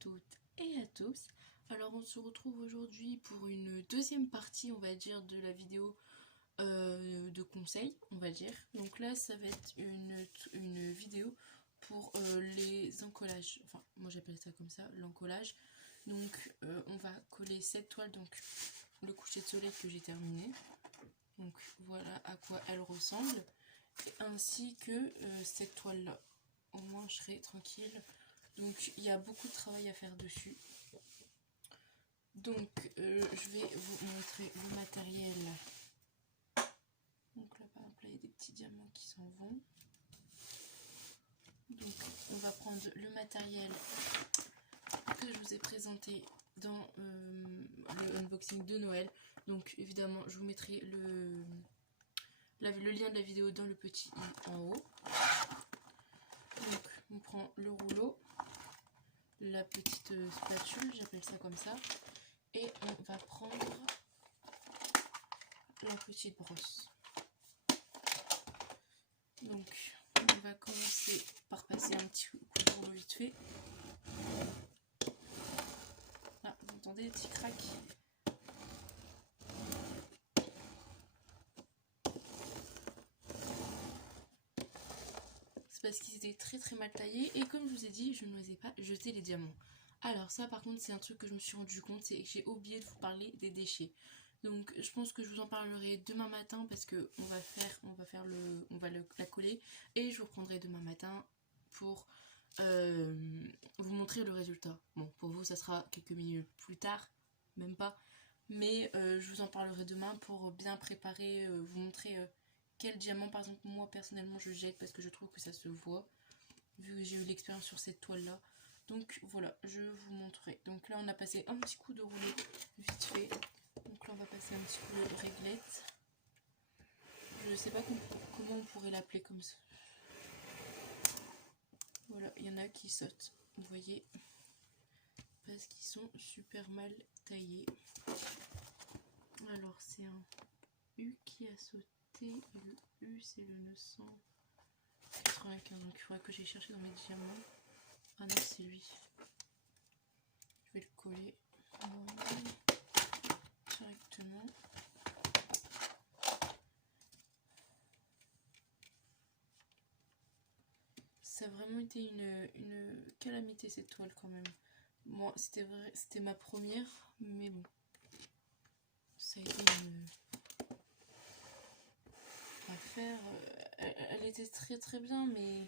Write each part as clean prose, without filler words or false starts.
toutes et à tous. Alors on se retrouve aujourd'hui pour une deuxième partie, on va dire, de la vidéo de conseils, on va dire. Donc là ça va être une vidéo pour les encollages, enfin moi j'appelle ça comme ça, l'encollage. Donc on va coller cette toile, donc le coucher de soleil que j'ai terminé. Donc voilà à quoi elle ressemble, ainsi que cette toile là. Au moins je serai tranquille. Donc il y a beaucoup de travail à faire dessus. Donc je vais vous montrer le matériel. Donc là par exemple là, il y a des petits diamants qui s'en vont. Donc on va prendre le matériel que je vous ai présenté dans le unboxing de Noël. Donc évidemment je vous mettrai le lien de la vidéo dans le petit i en haut. Donc on prend le rouleau, la petite spatule, j'appelle ça comme ça, et on va prendre la petite brosse. Donc on va commencer par passer un petit coup de rouleau vite fait. Là vous entendez les petits craques. C'est parce qu'ils étaient très mal taillés, et comme je vous ai dit, je n'osais pas jeter les diamants. Alors ça par contre c'est un truc que je me suis rendu compte, c'est que j'ai oublié de vous parler des déchets. Donc je pense que je vous en parlerai demain matin, parce que on va la coller, et je vous reprendrai demain matin pour vous montrer le résultat. Bon, pour vous ça sera quelques minutes plus tard, même pas, mais je vous en parlerai demain pour bien préparer, vous montrer quel diamant par exemple moi personnellement je jette, parce que je trouve que ça se voit vu que j'ai eu l'expérience sur cette toile là. Donc voilà, je vous montrerai. Donc là on a passé un petit coup de rouleau vite fait. Donc là on va passer un petit coup de réglette. Je sais pas comment on pourrait l'appeler comme ça. Voilà, il y en a qui sautent, vous voyez, parce qu'ils sont super mal taillés. Alors c'est un U qui a sauté, et le U c'est le 995, donc il faudrait que j'ai cherché dans mes diamants. Ah non, c'est lui. Je vais le coller directement. Ça a vraiment été une calamité cette toile quand même. Moi c'était ma première, mais bon, ça a été une affaire. Elle était très bien, mais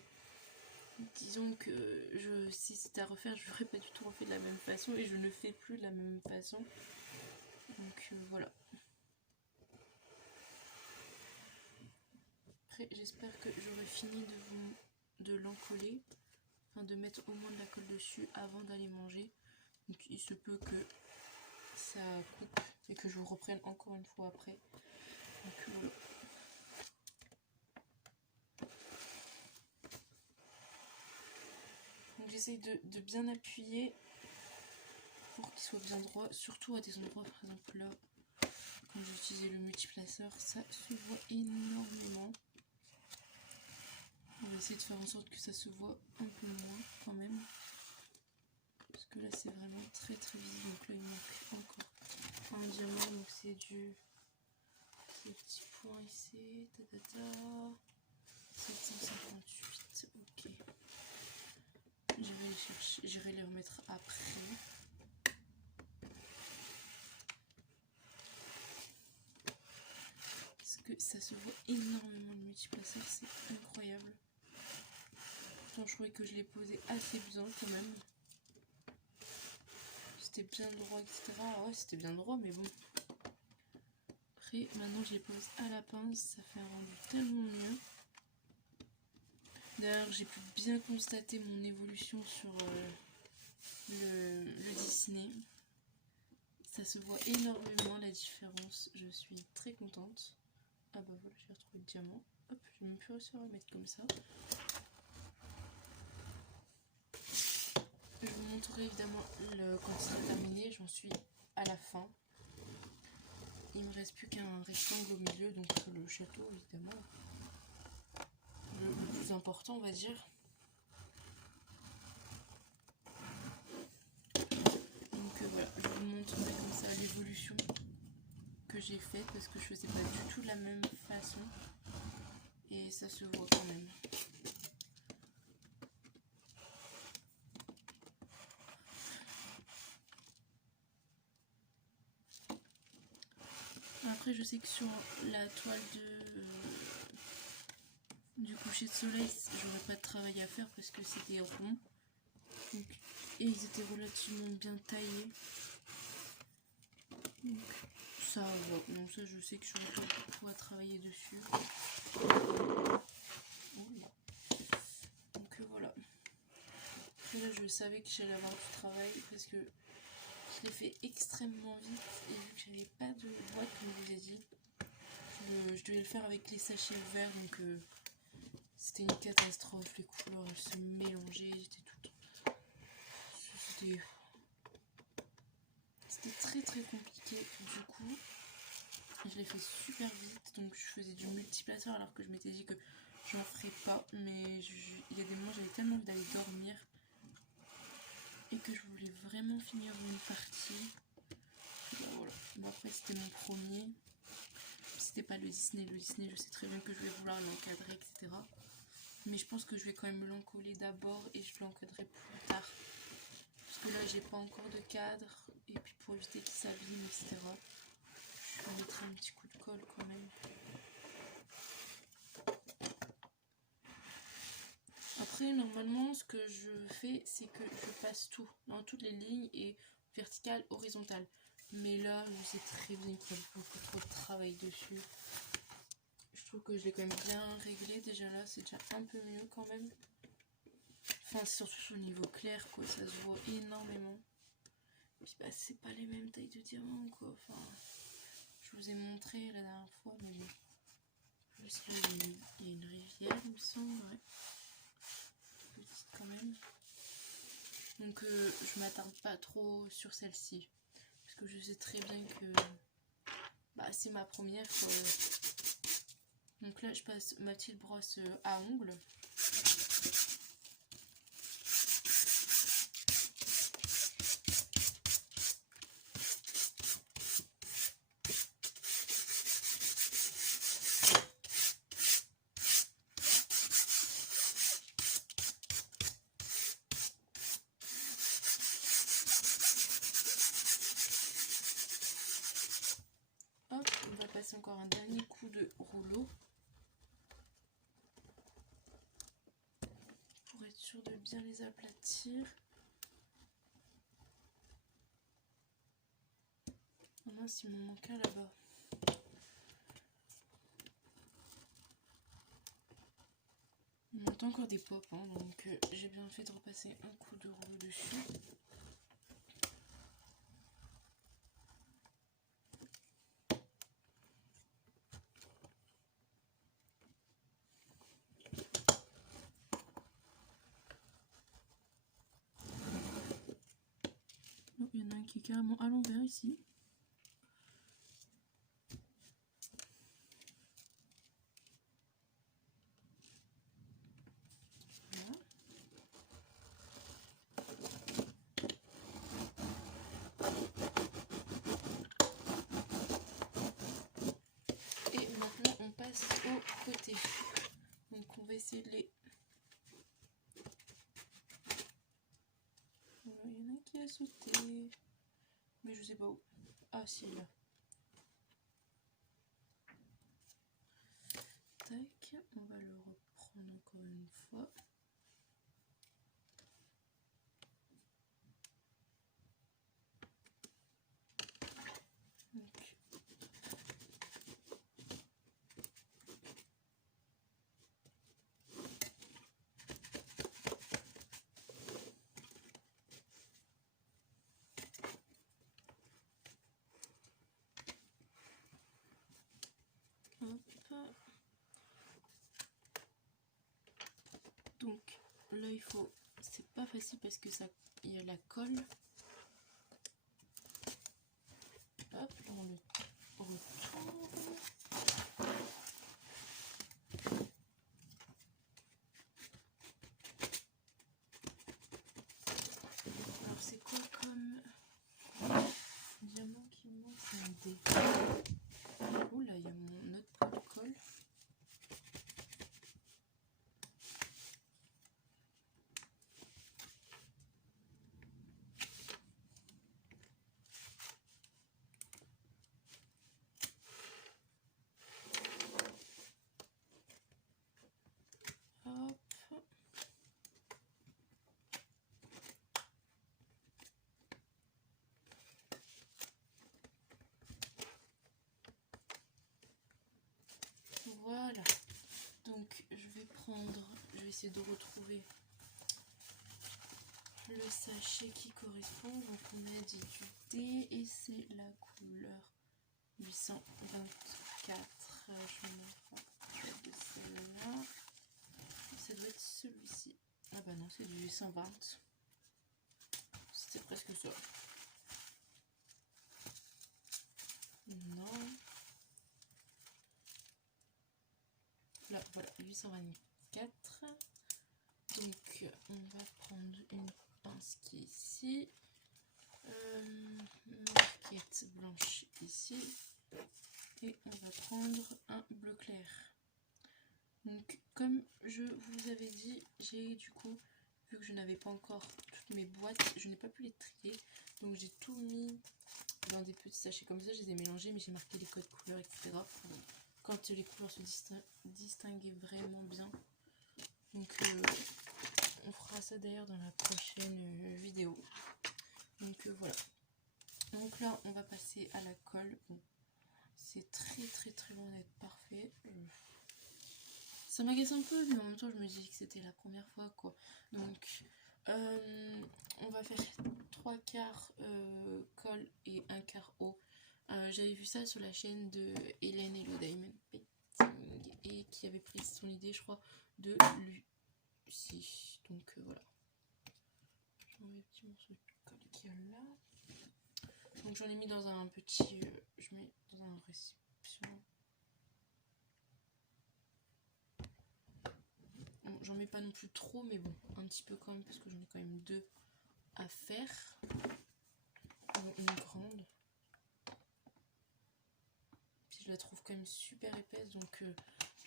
disons que si c'était à refaire, je l'aurais pas du tout refait de la même façon, et je ne fais plus de la même façon. Donc voilà. Après j'espère que j'aurai fini de l'encoller, enfin de mettre au moins de la colle dessus avant d'aller manger. Donc il se peut que ça coupe et que je vous reprenne encore une fois après. Donc voilà. Donc j'essaye de bien appuyer pour qu'il soit bien droit, surtout à des endroits, par exemple là, quand j'ai utilisé le multiplaceur, ça se voit énormément. On va essayer de faire en sorte que ça se voit un peu moins quand même, parce que là c'est vraiment très visible. Donc là il manque encore un diamant, donc c'est du ce petit point ici, 758, ok. J'irai les chercher, j'irai les remettre après. Parce que ça se voit énormément, le multiplaceur, c'est incroyable. Pourtant je trouvais que je l'ai posé assez bien quand même. C'était bien droit, etc. Ah ouais, c'était bien droit, mais bon. Après, maintenant je les pose à la pince, ça fait un rendu tellement mieux. D'ailleurs, j'ai pu bien constater mon évolution sur le Disney. Ça se voit énormément la différence, je suis très contente. Ah bah voilà, j'ai retrouvé le diamant. Hop, j'ai même plus réussi à le mettre comme ça. Je vous montrerai évidemment quand il sera terminé, j'en suis à la fin. Il me reste plus qu'un rectangle au milieu, donc le château évidemment. Le plus important on va dire. voilà, je vous montrerai comme ça l'évolution que j'ai faite parce que je faisais pas du tout de la même façon et ça se voit quand même. Après je sais que sur la toile du coucher de soleil j'aurais pas de travail à faire parce que c'était rond. Donc, et ils étaient relativement bien taillés. Donc, ça va. Donc ça je sais que je vais pas pouvoir travailler dessus. Donc voilà. Après là je savais que j'allais avoir du travail parce que je l'ai fait extrêmement vite et vu que j'avais pas de boîte comme je vous ai dit, je devais le faire avec les sachets verts donc c'était une catastrophe, les couleurs elles se mélangeaient, j'étais tout le temps. C'était très très compliqué du coup. Je l'ai fait super vite donc je faisais du multiplateur alors que je m'étais dit que j'en ferais pas, mais il y a des moments j'avais tellement envie d'aller dormir et que je voulais vraiment finir une partie. Voilà. Bon, après c'était mon premier, c'était pas le Disney je sais très bien que je vais vouloir l'encadrer etc. Mais je pense que je vais quand même l'encoller d'abord et je l'encadrerai plus tard. Parce que là j'ai pas encore de cadre et puis pour éviter qu'il s'abîme etc. Je vais mettre un petit coup de colle quand même. Après normalement ce que je fais c'est que je passe tout dans toutes les lignes et verticales, horizontales. Mais là je sais très bien qu'il y a beaucoup trop de travail dessus. Je trouve que je l'ai quand même bien réglé déjà là, c'est déjà un peu mieux quand même. Enfin surtout au niveau clair quoi, ça se voit énormément. Puis bah c'est pas les mêmes tailles de diamants quoi, enfin je vous ai montré la dernière fois mais bon. Juste là il y a une rivière il me semble, ouais. Petite quand même. Donc je m'attarde pas trop sur celle-ci. Parce que je sais très bien que bah, c'est ma première quoi. Donc là je passe ma petite brosse à ongles. Hop, on va passer encore un dernier coup de rouleau. Pour être sûr de bien les aplatir. Oh mince, il m'en manque un là-bas. Il manque encore des pops, hein, donc j'ai bien fait de repasser un coup de rouleau dessus. Oh, il y en a un qui est carrément à l'envers ici. Voilà. Et maintenant on passe au côté. Donc on va essayer de les... Voilà, il y en a un qui a sauté. Mais je sais pas où. Ah si, là. Tac, on va le reprendre encore une fois. Donc, hop. Donc là il faut, c'est pas facile parce que ça, il y a la colle. Hop, là on le retourne. Alors c'est quoi comme Voilà. Donc je vais essayer de retrouver le sachet qui correspond. Donc on a dit du D et c'est la couleur 824. Je me rapproche de celle-là. Ça doit être celui-ci. Ah bah non, c'est du 820. C'était presque ça. Non. Là, voilà, 824. Donc, on va prendre une pince qui est ici. Marquette blanche ici. Et on va prendre un bleu clair. Donc, comme je vous avais dit, j'ai du coup, vu que je n'avais pas encore toutes mes boîtes, je n'ai pas pu les trier. Donc, j'ai tout mis dans des petits sachets comme ça. Je les ai mélangés, mais j'ai marqué les codes couleurs, etc. Quand les couleurs se distinguaient vraiment bien. Donc, on fera ça d'ailleurs dans la prochaine vidéo. Donc, voilà. Donc là, on va passer à la colle. Bon, c'est très loin d'être parfait. Ça m'agace un peu, mais en même temps, je me dis que c'était la première fois, quoi. Donc, on va faire 3 quarts colle et 1 quart eau. J'avais vu ça sur la chaîne de Hélène Hello Diamond Painting et qui avait pris son idée, je crois, de Lucie. Donc, voilà. Je mets le petit morceau de colle qu'il y a là. Donc, j'en ai mis dans un petit... je mets dans un récipient. Bon, j'en mets pas non plus trop, mais bon, un petit peu quand même, parce que j'en ai quand même 2 à faire. Une grande. Puis je la trouve quand même super épaisse, donc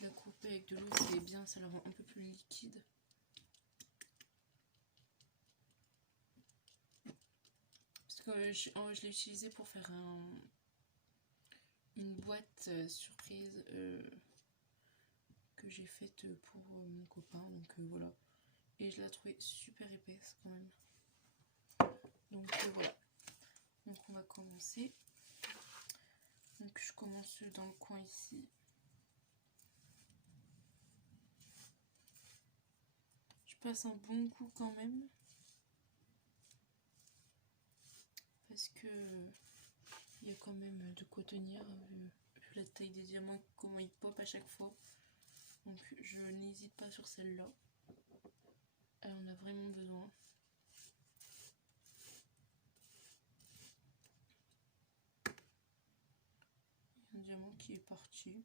la couper avec de l'eau, c'est bien, ça la rend un peu plus liquide. Parce que je l'ai utilisé pour faire une boîte surprise que j'ai faite pour mon copain, donc voilà. Et je la trouvais super épaisse quand même. Donc voilà. Donc on va commencer. Donc je commence dans le coin ici. Je passe un bon coup quand même. Parce que il y a quand même de quoi tenir vu la taille des diamants, comment ils pop à chaque fois. Donc je n'hésite pas sur celle-là. Elle en a vraiment besoin. Un diamant qui est parti.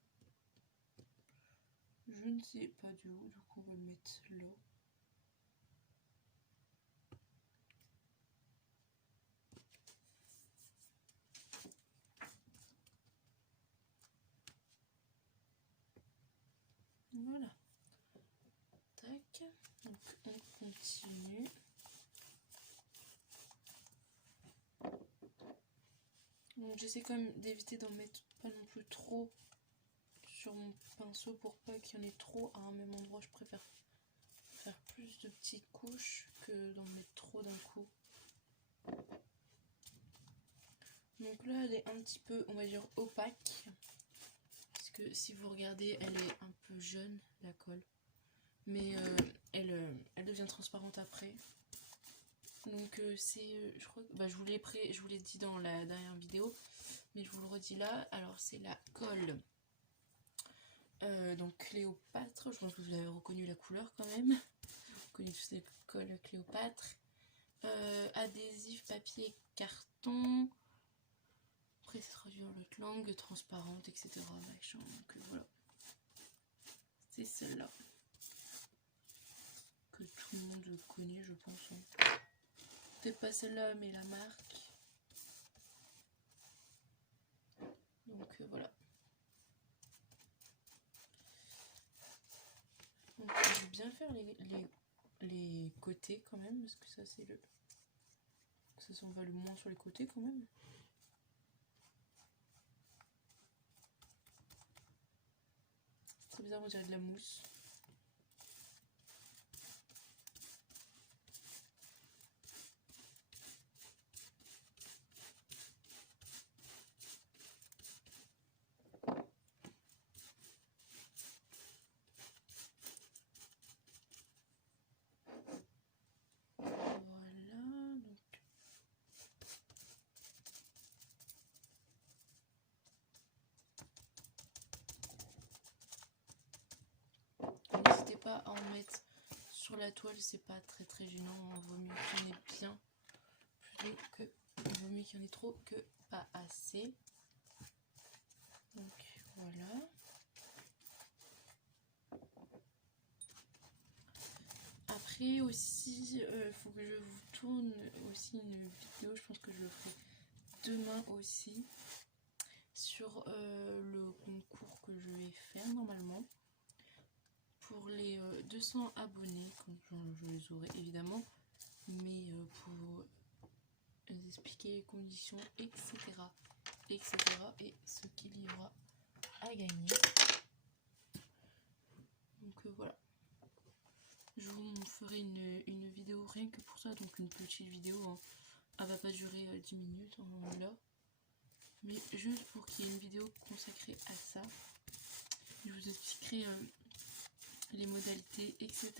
Je ne sais pas du où, donc on va le mettre là. Voilà. Tac. Donc on continue. Donc j'essaie quand même d'éviter d'en mettre pas non plus trop sur mon pinceau pour pas qu'il y en ait trop à un même endroit. Je préfère faire plus de petites couches que d'en mettre trop d'un coup. Donc là elle est un petit peu, on va dire, opaque. Parce que si vous regardez, elle est un peu jaune, la colle. Mais elle devient transparente après. Donc c'est, je crois que je vous l'ai dit dans la dernière vidéo, mais je vous le redis là. Alors c'est la colle donc Cléopâtre. Je pense que vous avez reconnu la couleur quand même. Vous connaissez tous les colles Cléopâtre. Adhésif, papier, carton. Après c'est traduit en l'autre langue, transparente, etc. Machin. Donc voilà. C'est celle-là que tout le monde connaît, je pense. Peut-être pas celle-là, mais la marque. Donc voilà. Donc je vais bien faire les côtés quand même, parce que ça c'est le... Ça s'en va le moins sur les côtés quand même. C'est très bizarre, on dirait de la mousse. pas à en mettre sur la toile, c'est pas très gênant, il vaut mieux qu'il y en ait bien plutôt que il vaut mieux qu'il y en ait trop que pas assez. Donc voilà. Après aussi, il faut que je vous tourne aussi une vidéo, je pense que je le ferai demain aussi, sur le concours que je vais faire normalement pour les 200 abonnés, quand je les aurai évidemment, mais pour vous expliquer les conditions, etc. et ce qu'il y aura à gagner. Donc voilà. Je vous ferai une vidéo rien que pour ça, donc une petite vidéo, hein. Elle va pas durer 10 minutes, hein, là. Mais juste pour qu'il y ait une vidéo consacrée à ça. Je vous expliquerai les modalités, etc.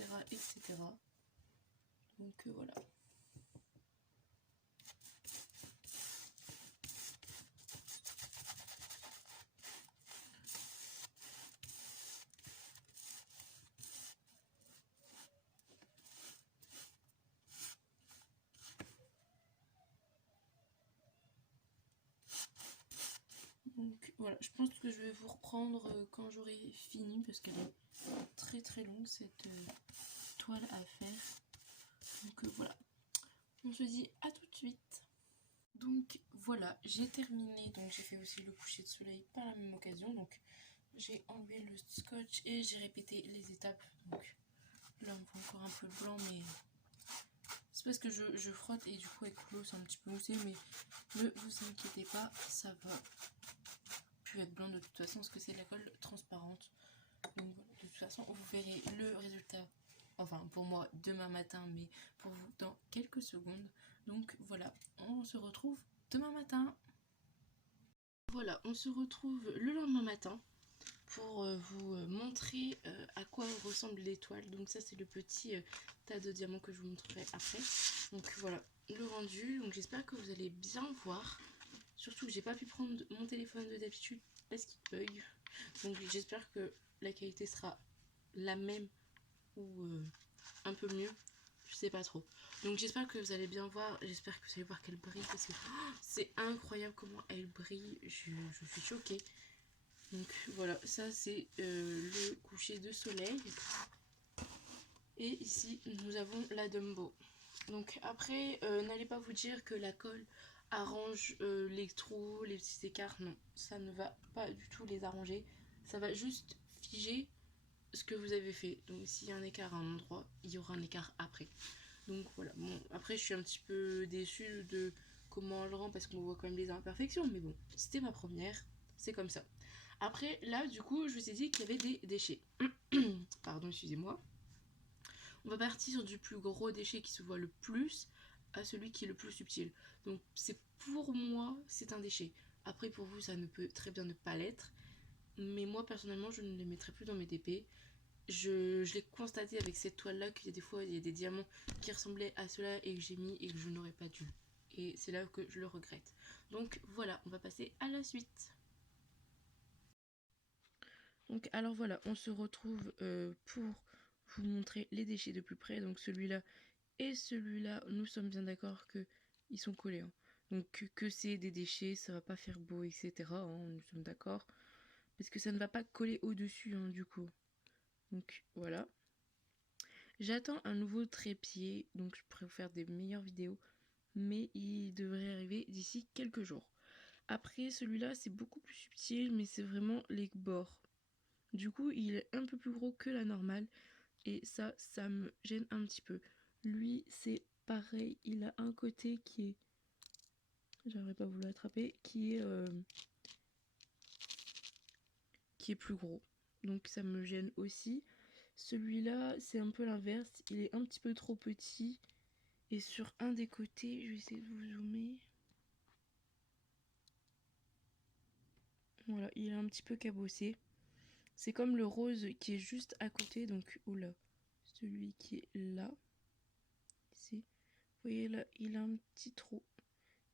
Donc voilà. Donc voilà, je pense que je vais vous reprendre quand j'aurai fini, parce qu'elle est très longue cette toile à faire. Donc voilà, on se dit à tout de suite. Donc voilà, j'ai terminé, donc j'ai fait aussi le coucher de soleil par la même occasion. Donc j'ai enlevé le scotch et j'ai répété les étapes. Donc là on voit encore un peu blanc, mais c'est parce que je frotte et du coup avec l'eau c'est un petit peu moussé, mais ne vous inquiétez pas, ça va plus être blanc de toute façon parce que c'est de la colle transparente. Donc de toute façon vous verrez le résultat, enfin pour moi demain matin, mais pour vous dans quelques secondes. Donc voilà, on se retrouve demain matin. Voilà, on se retrouve le lendemain matin pour vous montrer à quoi ressemble l'étoile. Donc ça c'est le petit tas de diamants que je vous montrerai après. Donc voilà le rendu, donc j'espère que vous allez bien voir. Surtout que j'ai pas pu prendre mon téléphone de d'habitude parce qu'il bug. Donc j'espère que la qualité sera la même ou un peu mieux, je sais pas trop. Donc j'espère que vous allez bien voir, j'espère que vous allez voir qu'elle brille parce que c'est incroyable comment elle brille, je suis choquée. Donc voilà, ça c'est le coucher de soleil. Et ici nous avons la Dumbo. Donc après, n'allez pas vous dire que la colle arrange les trous, les petits écarts. Non, ça ne va pas du tout les arranger. Ça va juste figer ce que vous avez fait. Donc s'il y a un écart à un endroit, il y aura un écart après. Donc voilà, bon, après je suis un petit peu déçue de comment elle rend parce qu'on voit quand même les imperfections. Mais bon, c'était ma première, c'est comme ça. Après, là, du coup, je vous ai dit qu'il y avait des déchets. Pardon, excusez-moi. On va partir sur du plus gros déchet qui se voit le plus à celui qui est le plus subtil. Donc c'est pour moi, c'est un déchet. Après pour vous, ça ne peut très bien ne pas l'être. Mais moi personnellement, je ne les mettrai plus dans mes DP. Je l'ai constaté avec cette toile là qu'il y a des fois, il y a des diamants qui ressemblaient à cela et que j'ai mis et que je n'aurais pas dû. Et c'est là que je le regrette. Donc voilà, on va passer à la suite. Donc alors voilà, on se retrouve pour vous montrer les déchets de plus près. Donc celui-là et celui-là, nous sommes bien d'accord qu'ils sont collés. Hein. Donc que c'est des déchets, ça va pas faire beau, etc. Hein, nous sommes d'accord. Parce que ça ne va pas coller au-dessus, hein, du coup. Donc voilà. J'attends un nouveau trépied, donc je pourrais vous faire des meilleures vidéos. Mais il devrait arriver d'ici quelques jours. Après, celui-là, c'est beaucoup plus subtil, mais c'est vraiment les bords. Du coup, il est un peu plus gros que la normale. Et ça me gêne un petit peu. Lui, c'est pareil, il a un côté qui est... J'aimerais pas vous l'attraper, qui est plus gros. Donc ça me gêne aussi. Celui-là, c'est un peu l'inverse. Il est un petit peu trop petit. Et sur un des côtés, je vais essayer de vous zoomer. Voilà, il est un petit peu cabossé. C'est comme le rose qui est juste à côté. Donc, oula, celui qui est là. Ici. Vous voyez là, il a un petit trou.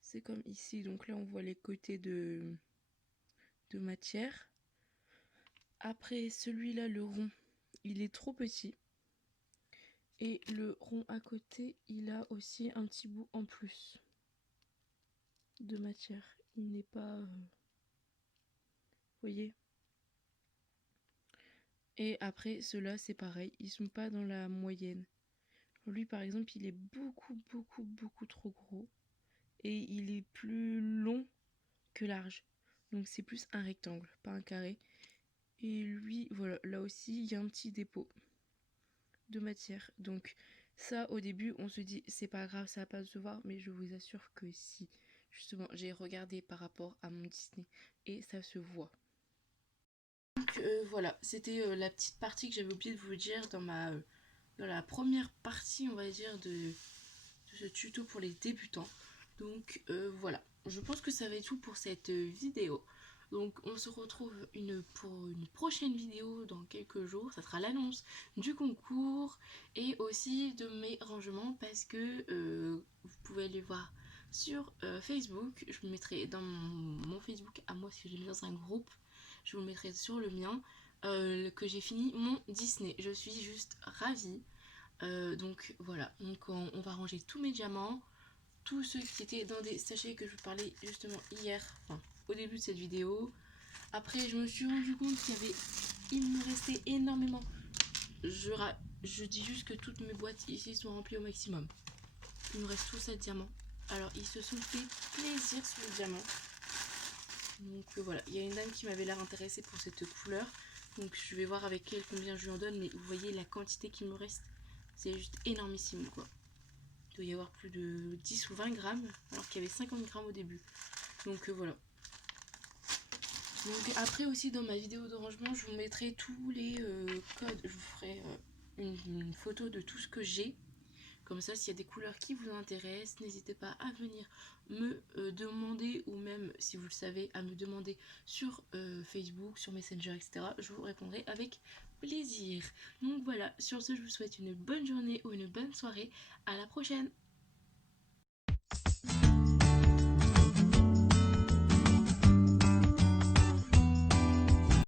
C'est comme ici. Donc là, on voit les côtés de matière. Après, celui-là, le rond, il est trop petit. Et le rond à côté, il a aussi un petit bout en plus de matière. Il n'est pas... vous voyez? Et après, ceux-là, c'est pareil. Ils sont pas dans la moyenne. Lui, par exemple, il est beaucoup trop gros. Et il est plus long que large. Donc c'est plus un rectangle, pas un carré. Et lui, voilà, là aussi, il y a un petit dépôt de matière. Donc ça, au début, on se dit, c'est pas grave, ça va pas se voir. Mais je vous assure que si. Justement, j'ai regardé par rapport à mon Disney et ça se voit. Donc voilà, c'était la petite partie que j'avais oublié de vous dire dans la première partie, on va dire, de ce tuto pour les débutants. Donc voilà, je pense que ça va être tout pour cette vidéo. Donc on se retrouve pour une prochaine vidéo dans quelques jours. Ça sera l'annonce du concours et aussi de mes rangements parce que vous pouvez aller voir sur Facebook. Je vous mettrai dans mon Facebook à moi si je l'ai mis dans un groupe. Je vous mettrai sur le mien que j'ai fini mon Disney. Je suis juste ravie. Donc voilà, donc on va ranger tous mes diamants, tous ceux qui étaient dans des sachets que je vous parlais justement hier, enfin au début de cette vidéo. Après je me suis rendu compte il me restait énormément. Je dis juste que toutes mes boîtes ici sont remplies au maximum. Il me reste tout ça de diamants. Alors ils se sont fait plaisir sur le diamant. Donc voilà, il y a une dame qui m'avait l'air intéressée pour cette couleur. Donc je vais voir avec elle combien je lui en donne, mais vous voyez la quantité qu'il me reste. C'est juste énormissime quoi. Il doit y avoir plus de 10 ou 20 grammes, alors qu'il y avait 50 grammes au début. Donc voilà. Donc après aussi dans ma vidéo de rangement, je vous mettrai tous les codes. Je vous ferai une photo de tout ce que j'ai. Comme ça, s'il y a des couleurs qui vous intéressent, n'hésitez pas à venir me demander, ou même si vous le savez, à me demander sur Facebook, sur Messenger, etc. Je vous répondrai avec plaisir. Donc voilà, sur ce, je vous souhaite une bonne journée ou une bonne soirée. À la prochaine!